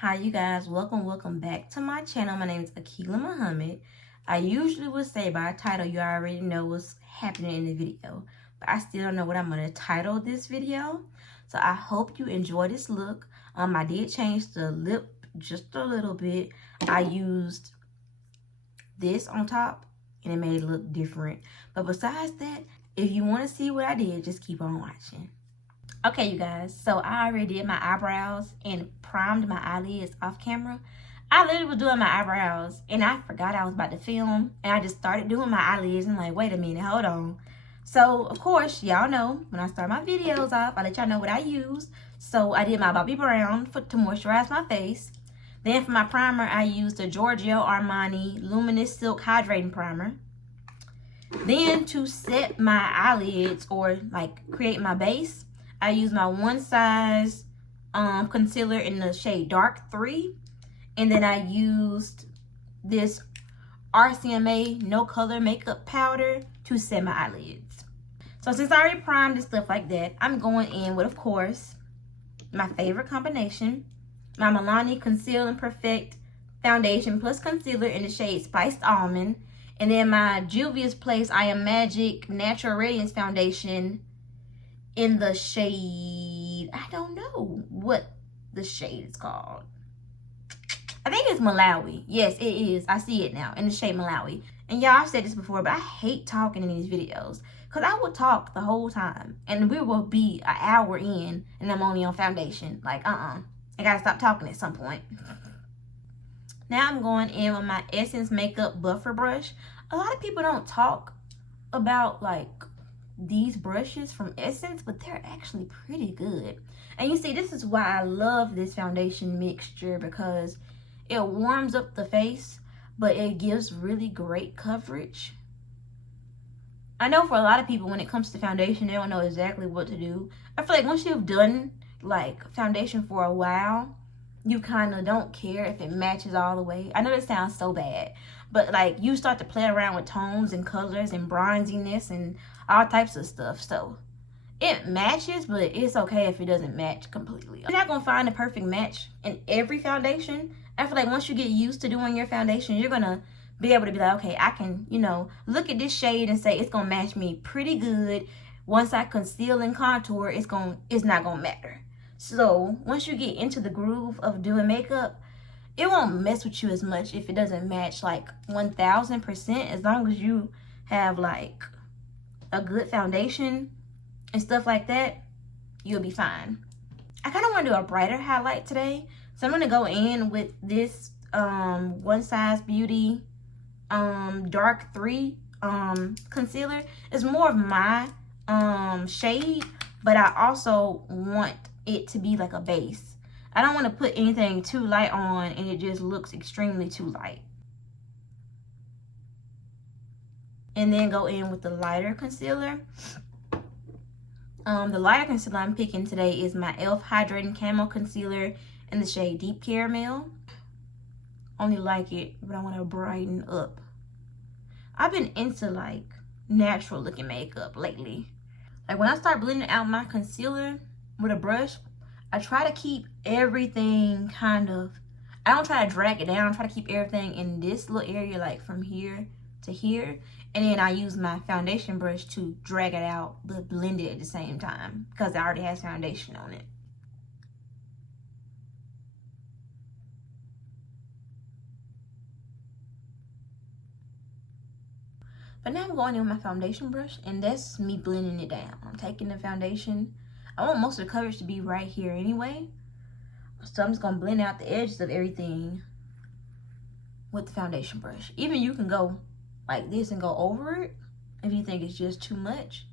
Hi you guys, welcome back to my channel. My name is Akila Muhammad. I usually would say by title you already know what's happening in the video, but I still don't know what I'm going to title this video. So I hope you enjoy this look. I did change the lip just a little bit. I used this on top and it made it look different. But besides that, if you want to see what I did, just keep on watching. Okay, you guys, so I already did my eyebrows and primed my eyelids off camera. I literally was doing my eyebrows and I forgot I was about to film, and I just started doing my eyelids and like, wait a minute, hold on. So, of course, y'all know when I start my videos off, I let y'all know what I use. So, I did my Bobbi Brown to moisturize my face. Then for my primer, I used the Giorgio Armani Luminous Silk Hydrating Primer. Then to set my eyelids or like create my base, I use my One Size concealer in the shade Dark 3. And then I used this RCMA No Color Makeup Powder to set my eyelids. So since I already primed and stuff like that, I'm going in with, of course, my favorite combination. My Milani Conceal and Perfect Foundation plus Concealer in the shade Spiced Almond. And then my Juvia's Place I Am Magic Natural Radiance Foundation in the shade, I don't know what the shade is called. I think it's Malawi. Yes, it is. I see it now in the shade Malawi. And y'all, I've said this before, but I hate talking in these videos because I will talk the whole time and we will be an hour in and I'm only on foundation. Like, I gotta stop talking at some point. Now I'm going in with my Essence Makeup Buffer Brush. A lot of people don't talk about like these brushes from Essence, but they're actually pretty good. And you see, this is why I love this foundation mixture, because it warms up the face, but it gives really great coverage. I know for a lot of people, when it comes to foundation, they don't know exactly what to do. I feel like once you've done like foundation for a while, you kind of don't care if it matches all the way. I know that sounds so bad, but like you start to play around with tones and colors and bronziness and all types of stuff. So it matches, but it's okay if it doesn't match completely. You're not gonna find a perfect match in every foundation. I feel like once you get used to doing your foundation, you're gonna be able to be like, okay, I can, look at this shade and say it's gonna match me pretty good. Once I conceal and contour, it's not gonna matter. So once you get into the groove of doing makeup, it won't mess with you as much if it doesn't match like 1000%. As long as you have like a good foundation and stuff like that, you'll be fine. I kind of want to do a brighter highlight today, so I'm going to go in with this One Size Beauty Dark 3 concealer. It's more of my shade, but I also want it to be like a base. I don't want to put anything too light on and it just looks extremely too light. And then go in with the lighter concealer. The lighter concealer I'm picking today is my e.l.f. Hydrating Camo Concealer in the shade Deep Caramel. Only like it, but I want to brighten up. I've been into like natural looking makeup lately. Like when I start blending out my concealer with a brush, I try to keep everything I don't try to drag it down. I try to keep everything in this little area, like from here to here. And then I use my foundation brush to drag it out, but blend it at the same time because it already has foundation on it. But now I'm going in with my foundation brush, and that's me blending it down. I'm taking the foundation. I want most of the coverage to be right here anyway. So I'm just going to blend out the edges of everything with the foundation brush. Even you can go like this and go over it if you think it's just too much.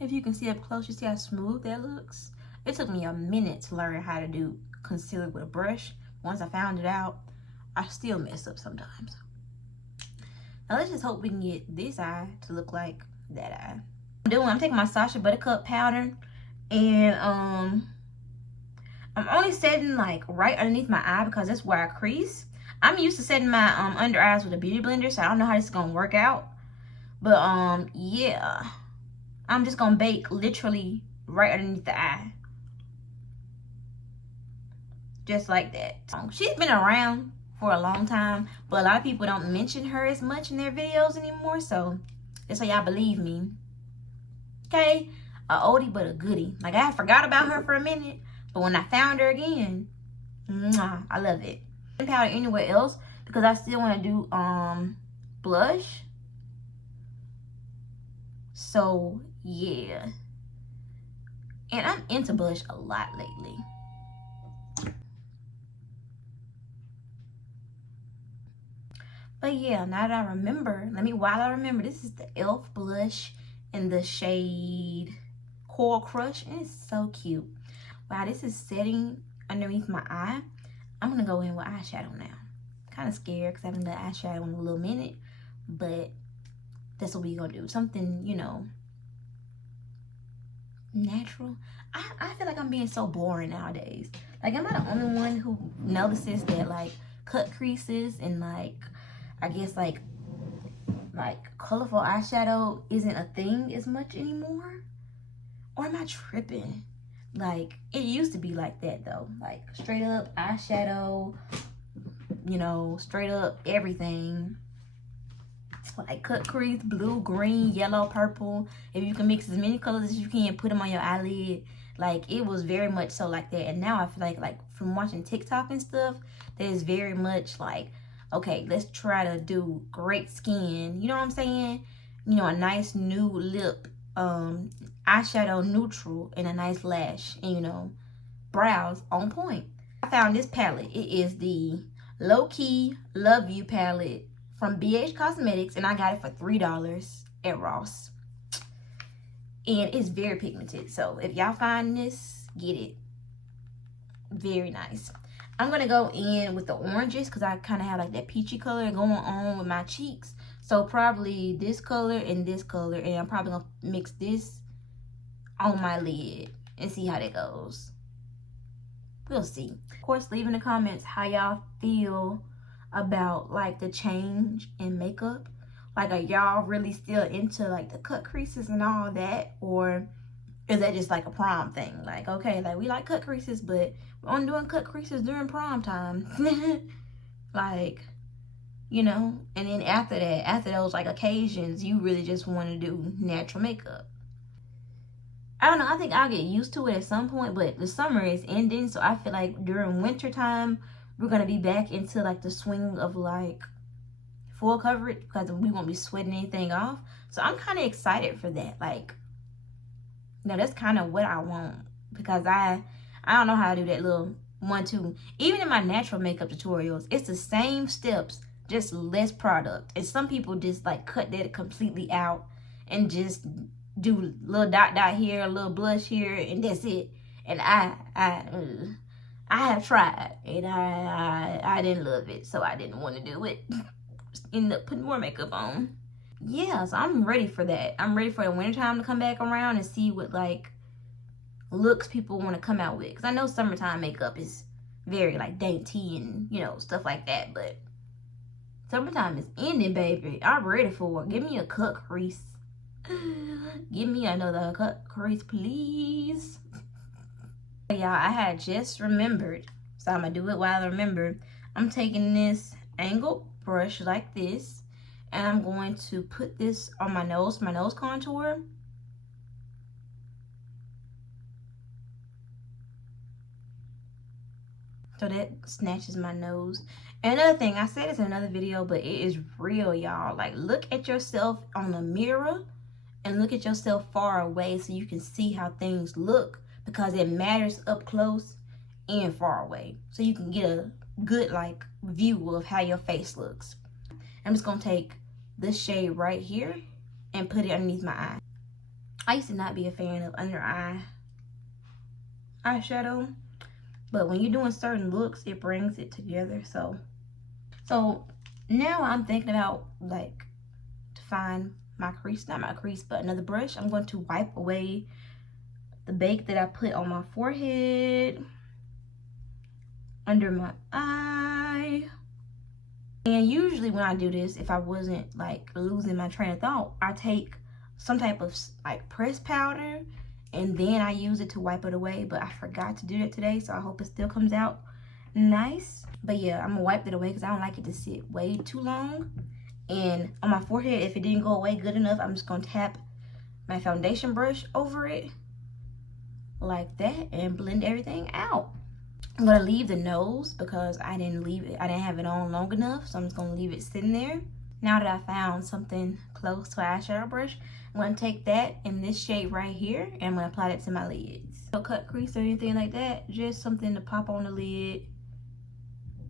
If you can see up close, you see how smooth that looks? It took me a minute to learn how to do concealer with a brush. Once I found it out, I still mess up sometimes. Now let's just hope we can get this eye to look like that eye. I'm taking my Sacha Buttercup powder, and I'm only setting like right underneath my eye because that's where I crease. I'm used to setting my under eyes with a beauty blender, so I don't know how this is gonna work out. But yeah, I'm just gonna bake literally right underneath the eye. just like that. She's been around for a long time, but a lot of people don't mention her as much in their videos anymore, so that's why y'all believe me. Okay, a oldie but a goodie. Like, I forgot about her for a minute, but when I found her again, mwah, I love it. Powder anywhere else because I still want to do blush. So yeah, and I'm into blush a lot lately. But yeah, now that I remember, while I remember, this is the e.l.f. blush in the shade Coral Crush, and it's so cute. Wow, this is setting underneath my eye. I'm gonna go in with eyeshadow now. Kind of scared because I haven't done eyeshadow in a little minute, but that's what we gonna do. Something, you know, natural. I feel like I'm being so boring nowadays. Like, am I the only one who notices that, like, cut creases and, like, I guess, like colorful eyeshadow isn't a thing as much anymore? Or am I tripping? Like, it used to be like that, though. Like, straight up eyeshadow, you know, straight up everything. Like, cut crease, blue, green, yellow, purple. If you can mix as many colors as you can, put them on your eyelid. Like, it was very much so like that. And now I feel like from watching TikTok and stuff, there's very much like, okay, let's try to do great skin. You know what I'm saying? You know, a nice new lip, eyeshadow neutral, and a nice lash. And, you know, brows on point. I found this palette. It is the Low Key Love You palette from BH Cosmetics, and I got it for $3 at Ross. And it's very pigmented, so if y'all find this, get it. Very nice. I'm gonna go in with the oranges because I kind of have like that peachy color going on with my cheeks. So probably this color, and I'm probably gonna mix this on my lid and see how that goes. We'll see. Of course, leave in the comments how y'all feel about like the change in makeup. Like, are y'all really still into like the cut creases and all that, or is that just like a prom thing? Like, okay, like we like cut creases, but we're only doing cut creases during prom time. Like, you know, and then after that, after those like occasions, you really just want to do natural makeup. I don't know, I think I'll get used to it at some point, but the summer is ending, so I feel like during winter time we're gonna be back into like the swing of like full coverage because we won't be sweating anything off. So I'm kind of excited for that. Like, you know, that's kind of what I want, because I don't know how to do that little 1-2. Even in my natural makeup tutorials, it's the same steps, just less product. And some people just like cut that completely out and just do little dot here, a little blush here, and that's it. And I have tried, and I didn't love it, so I didn't want to do it. End up putting more makeup on. Yeah, so I'm ready for that. I'm ready for the wintertime to come back around and see what like looks people want to come out with. Because I know summertime makeup is very like dainty and, you know, stuff like that. But summertime is ending, baby. I'm ready for it. Give me a cut crease. Give me another cut crease, please. Y'all, I had just remembered, so I'm going to do it while I remember. I'm taking this angled brush like this, and I'm going to put this on my nose contour. So that snatches my nose. And another thing, I said this in another video, but it is real, y'all. Like, look at yourself on the mirror and look at yourself far away so you can see how things look, because it matters up close and far away. So you can get a good like view of how your face looks. I'm just gonna take this shade right here and put it underneath my eye. I used to not be a fan of under eye eyeshadow, but when you're doing certain looks, it brings it together. So now I'm thinking about like to find my crease, not my crease, but another brush. I'm going to wipe away the bake that I put on my forehead, under my eye. And usually when I do this, if I wasn't like losing my train of thought, I take some type of like pressed powder and then I use it to wipe it away. But I forgot to do that today, so I hope it still comes out nice. But yeah, I'm gonna wipe it away because I don't like it to sit way too long. And on my forehead, if it didn't go away good enough, I'm just gonna tap my foundation brush over it like that and blend everything out. I'm gonna leave the nose because I didn't have it on long enough, so I'm just gonna leave it sitting there. Now that I found something close to an eyeshadow brush, I'm gonna take that in this shade right here and I'm gonna apply it to my lids. No cut crease or anything like that, just something to pop on the lid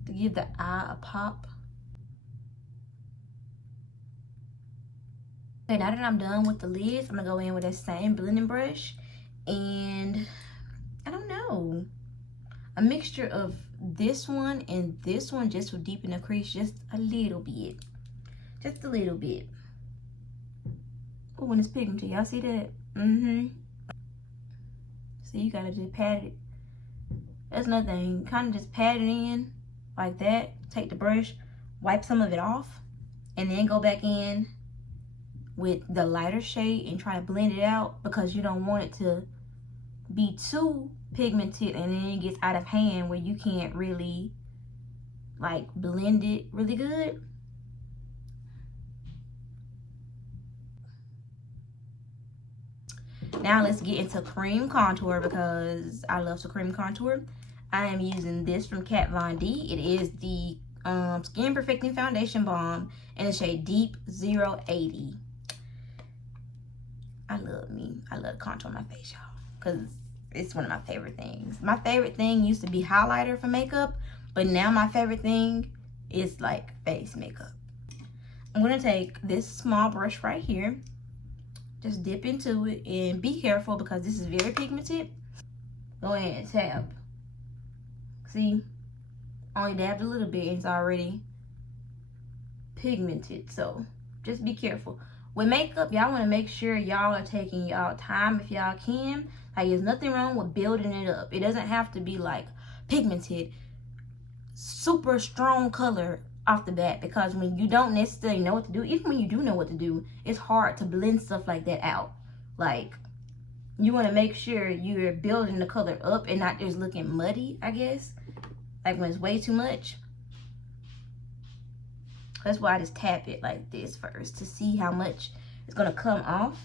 to give the eye a pop. Okay, now that I'm done with the lids, I'm gonna go in with that same blending brush and I don't know, a mixture of this one and this one just to deepen the crease just a little bit. Just a little bit. Oh, when it's pigmented, y'all see that? See, you gotta just pat it. That's another thing. Kind of just pat it in like that. Take the brush, wipe some of it off, and then go back in with the lighter shade and try to blend it out because you don't want it to be too pigmented and then it gets out of hand where you can't really like blend it really good. Now let's get into cream contour because I love to cream contour. I am using this from Kat Von D. It is the Skin Perfecting Foundation Balm in the shade Deep 080. I love contour my face, y'all, because it's one of my favorite things. My favorite thing used to be highlighter for makeup, but now my favorite thing is like face makeup. I'm gonna take this small brush right here, just dip into it, and be careful because this is very pigmented. Go ahead and tap. See, only dabbed a little bit and it's already pigmented, so just be careful. With makeup, y'all want to make sure y'all are taking y'all time if y'all can. Like, there's nothing wrong with building it up. It doesn't have to be like pigmented, super strong color off the bat, because when you don't necessarily know what to do, even when you do know what to do, it's hard to blend stuff like that out. Like, you want to make sure you're building the color up and not just looking muddy, I guess, like when it's way too much. That's why I just tap it like this first to see how much is gonna come off.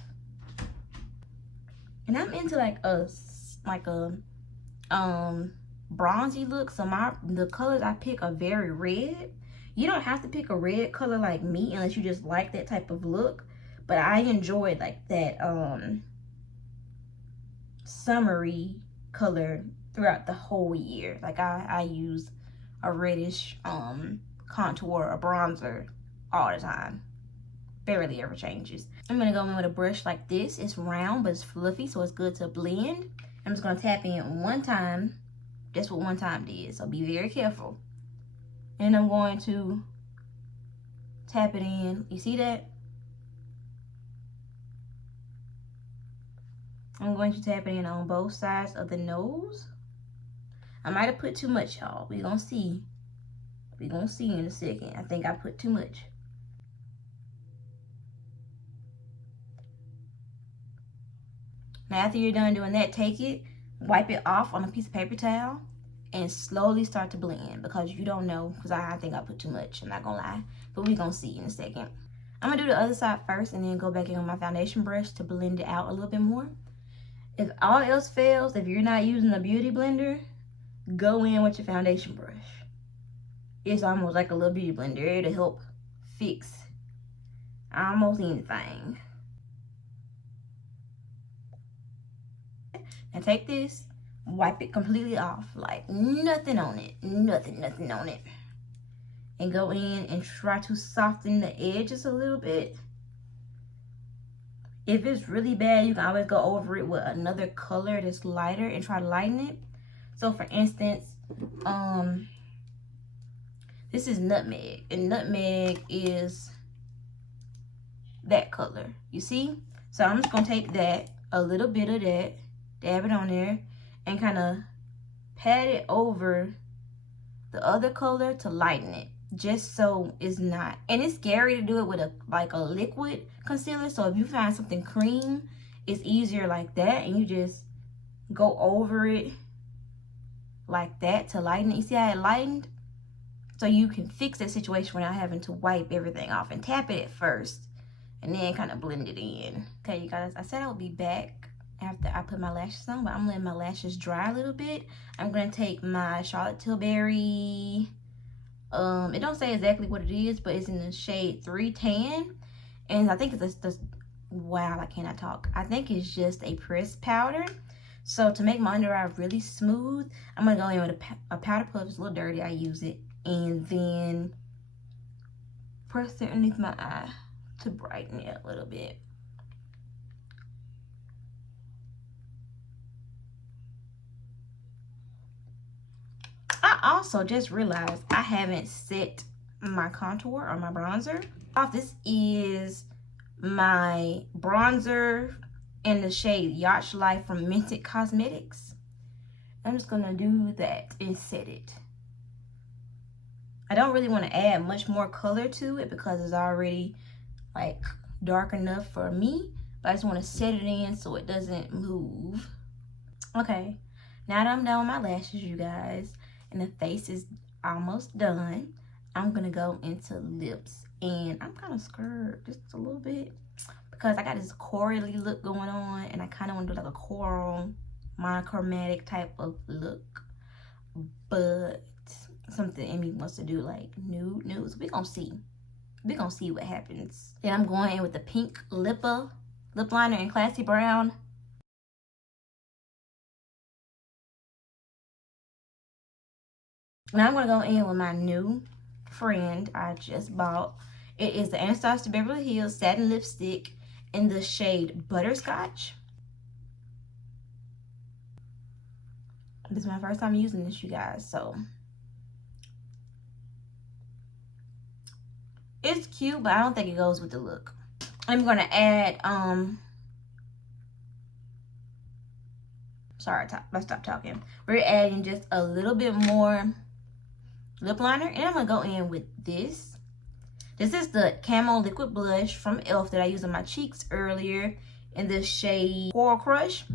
And I'm into like a bronzy look, so the colors I pick are very red. You don't have to pick a red color like me unless you just like that type of look, but I enjoy like that summery color throughout the whole year. Like I use a reddish contour or bronzer all the time. Barely ever changes. I'm gonna go in with a brush like this. It's round but it's fluffy, so it's good to blend. I'm just gonna tap in one time. That's what one time did, so be very careful. And I'm going to tap it in. You see that? I'm going to tap it in on both sides of the nose. I might have put too much, y'all. We're gonna see. We're gonna see in a second. I think I put too much. Now after you're done doing that, take it, wipe it off on a piece of paper towel, and slowly start to blend, because you don't know, because I think I put too much, I'm not gonna lie. But we're gonna see in a second. I'm gonna do the other side first and then go back in with my foundation brush to blend it out a little bit more. If all else fails, if you're not using a beauty blender, go in with your foundation brush. It's almost like a little beauty blender. It'll help fix almost anything. Now take this, wipe it completely off, like nothing on it, nothing on it. And go in and try to soften the edges a little bit. If it's really bad, you can always go over it with another color that's lighter and try to lighten it. So for instance, this is nutmeg, and nutmeg is that color, you see? So I'm just gonna take that, a little bit of that, dab it on there, and kind of pat it over the other color to lighten it, just so it's not, and it's scary to do it with a liquid concealer. So if you find something cream, it's easier like that, and you just go over it like that to lighten it. You see how it lightened? So you can fix that situation without having to wipe everything off, and tap it at first and then kind of blend it in. Okay, you guys, I said I would be back after I put my lashes on, but I'm letting my lashes dry a little bit. I'm going to take my Charlotte Tilbury, it don't say exactly what it is, but it's in the shade 3 Tan. And I think it's this, wow, I cannot talk. I think it's just a pressed powder. So to make my under eye really smooth, I'm going to go in with a powder puff. It's a little dirty, I use it. And then press it underneath my eye to brighten it a little bit. I also just realized I haven't set my contour or my bronzer. This is my bronzer in the shade Yacht Life from Minted Cosmetics. I'm just gonna do that and set it. I don't really want to add much more color to it because it's already like dark enough for me, but I just want to set it in so it doesn't move. Okay, now that I'm done with my lashes, you guys, and the face is almost done, I'm gonna go into lips. And I'm kind of scared just a little bit because I got this corally look going on, and I kind of want to do like a coral monochromatic type of look, but something Amy wants to do like nudes. We're gonna see what happens. Then I'm going in with the pink lip liner in Classy Brown. Now I'm gonna go in with my new friend I just bought. It is the Anastasia Beverly Hills Satin Lipstick in the shade Butterscotch. This is my first time using this, you guys, so it's cute, but I don't think it goes with the look. I'm gonna add sorry, let's stop talking. We're adding just a little bit more lip liner, and I'm gonna go in with this. This is the Camo Liquid Blush from e.l.f. that I used on my cheeks earlier in the shade Coral Crush.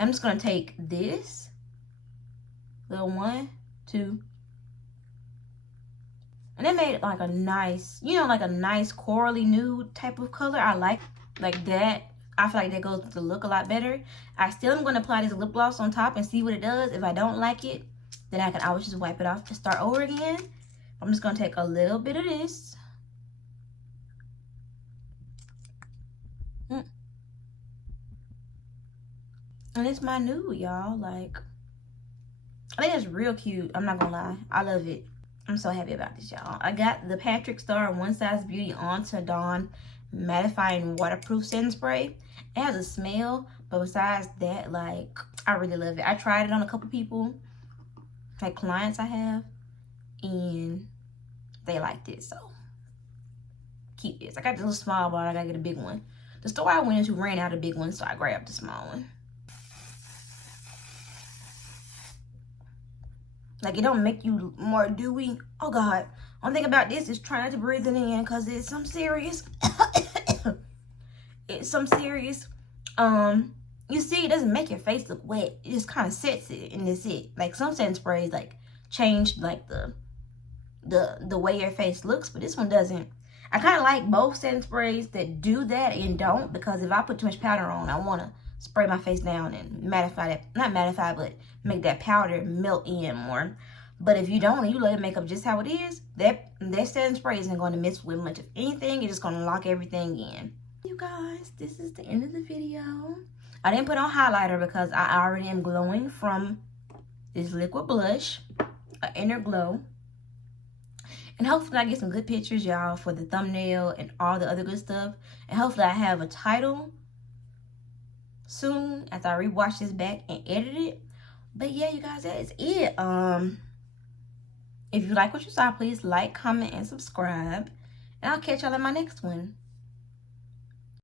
I'm just gonna take this little 1, 2, and it made it like a nice, you know, like a nice corally nude type of color. I like that. I feel like that goes with the look a lot better. I still am going to apply this lip gloss on top and see what it does. If I don't like it, then I can always just wipe it off and start over again. I'm just going to take a little bit of this. And it's my nude, y'all. Like, I think it's real cute. I'm not going to lie. I love it. I'm so happy about this, y'all. I got the Patrick Star One Size Beauty On to Dawn Mattifying Waterproof Setting Spray. It has a smell, but besides that, like, I really love it. I tried it on a couple people, like clients I have, and they liked it, so keep this. I got this little small bottle. I gotta get a big one. The store I went into ran out of big ones, so I grabbed the small one. Like, it don't make you more dewy. Oh God, one thing about this is try not to breathe it in, because it's some serious it's some serious you see, it doesn't make your face look wet. It just kind of sets it, and that's it. Like, some setting sprays like change like the way your face looks, but this one doesn't. I kind of like both setting sprays that do that and don't, because if I put too much powder on, I want to spray my face down and mattify that, not mattify, but make that powder melt in more. But if you don't, and you let it make up just how it is, that setting spray isn't going to mess with much of anything. It's just going to lock everything in. You guys, this is the end of the video. I didn't put on highlighter because I already am glowing from this liquid blush, an inner glow. And hopefully I get some good pictures, y'all, for the thumbnail and all the other good stuff. And hopefully I have a title soon after I rewatch this back and edit it. But yeah, you guys, that is it. If you like what you saw, please like, comment, and subscribe. And I'll catch y'all in my next one.